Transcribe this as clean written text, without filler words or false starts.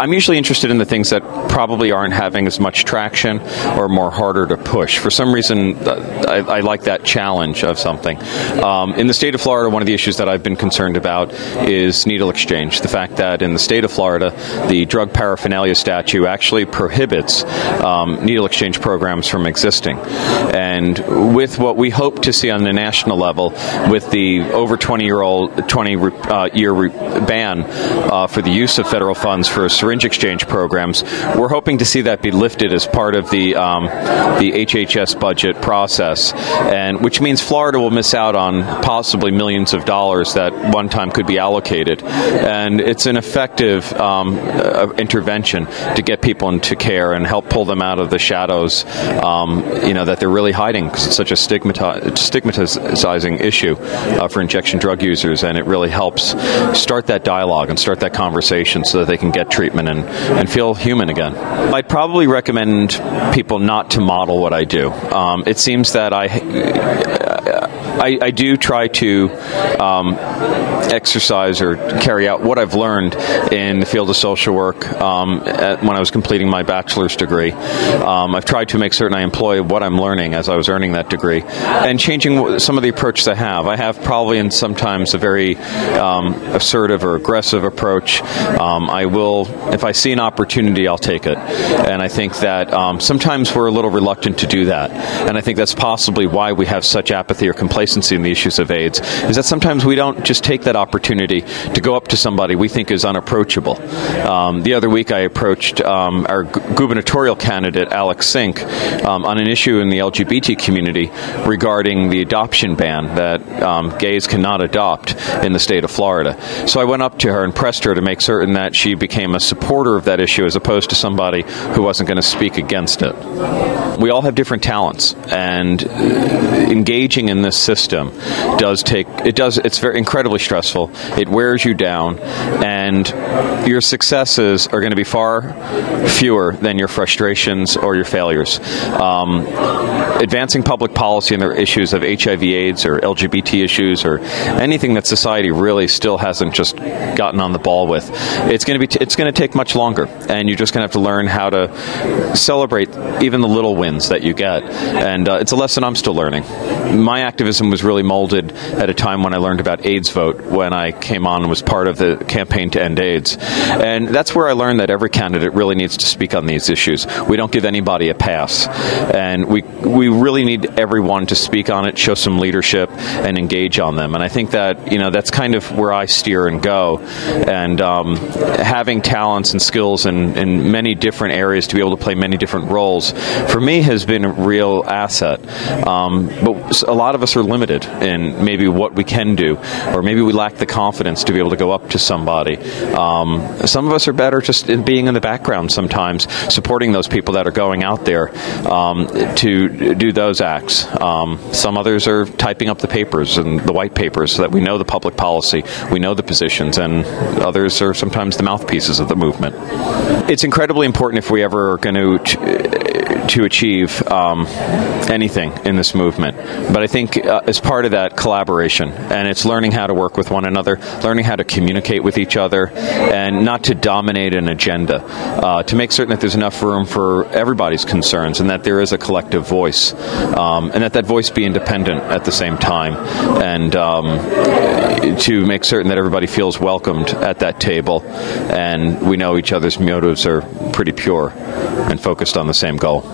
I'm usually interested in the things that probably aren't having as much traction or more harder to push. For some reason, I like that challenge of something. In the state of Florida, one of the issues that I've been concerned about is needle exchange. The fact that in the state of Florida, the drug paraphernalia statute actually prohibits needle exchange programs from existing. And with what we hope to see on the national level, with the over 20-year ban for the use of federal funds for syringe exchange programs, we're hoping to see that be lifted as part of the HHS budget process, and which means Florida will miss out on possibly millions of dollars that one time could be allocated. And it's an effective intervention to get people into care and help pull them out of the shadows, that they're really hiding, because it's such a stigmatizing issue for injection drug users, and it really helps start that dialogue and start that conversation so that they can get treatment and feel human again. I'd probably recommend people not to model what I do. It seems that I do try to exercise or carry out what I've learned in the field of social work when I was completing my bachelor's degree. I've tried to make certain I employ what I'm learning as I was earning that degree, and changing some of the approaches I have. I have probably and sometimes a very assertive or aggressive approach. I will, if I see an opportunity, I'll take it. And I think that sometimes we're a little reluctant to do that. And I think that's possibly why we have such apathy or complacency in the issues of AIDS, is that sometimes we don't just take that opportunity to go up to somebody we think is unapproachable. The other week I approached our gubernatorial candidate, Alex Sink, on an issue in the LGBT community regarding the adoption ban that gays cannot adopt in the state of Florida. So I went up to her and pressed her to make certain that she became a supporter of that issue as opposed to somebody who wasn't going to speak against it. We all have different talents, and engaging in this system it's very incredibly stressful. It wears you down, and your successes are going to be far fewer than your frustrations or your failures. Advancing public policy on the issues of HIV/AIDS or LGBT issues or anything that society really still hasn't just gotten on the ball with, it's going to take much longer, and you're just going to have to learn how to celebrate even the little wins that you get. And it's a lesson I'm still learning. My activism was really molded at a time when I learned about AIDS Vote, when I came on and was part of the campaign to end AIDS. And that's where I learned that every candidate really needs to speak on these issues. We don't give anybody a pass. And we really need everyone to speak on it, show some leadership, and engage on them. And I think that, that's kind of where I steer and go. And having talents and skills in many different areas to be able to play many different roles, for me, has been a real asset. But a lot of us are limited in maybe what we can do, or maybe we lack the confidence to be able to go up to somebody. Some of us are better just in being in the background sometimes, supporting those people that are going out there to do those acts. Some others are typing up the papers and the white papers so that we know the public policy, we know the positions, and others are sometimes the mouthpieces of the movement. It's incredibly important if we ever are going to achieve anything in this movement. But I think as part of that, collaboration, and it's learning how to work with one another, learning how to communicate with each other, and not to dominate an agenda, to make certain that there's enough room for everybody's concerns and that there is a collective voice, and that voice be independent at the same time, and to make certain that everybody feels welcomed at that table, and we know each other's motives are pretty pure and focused on the same goal.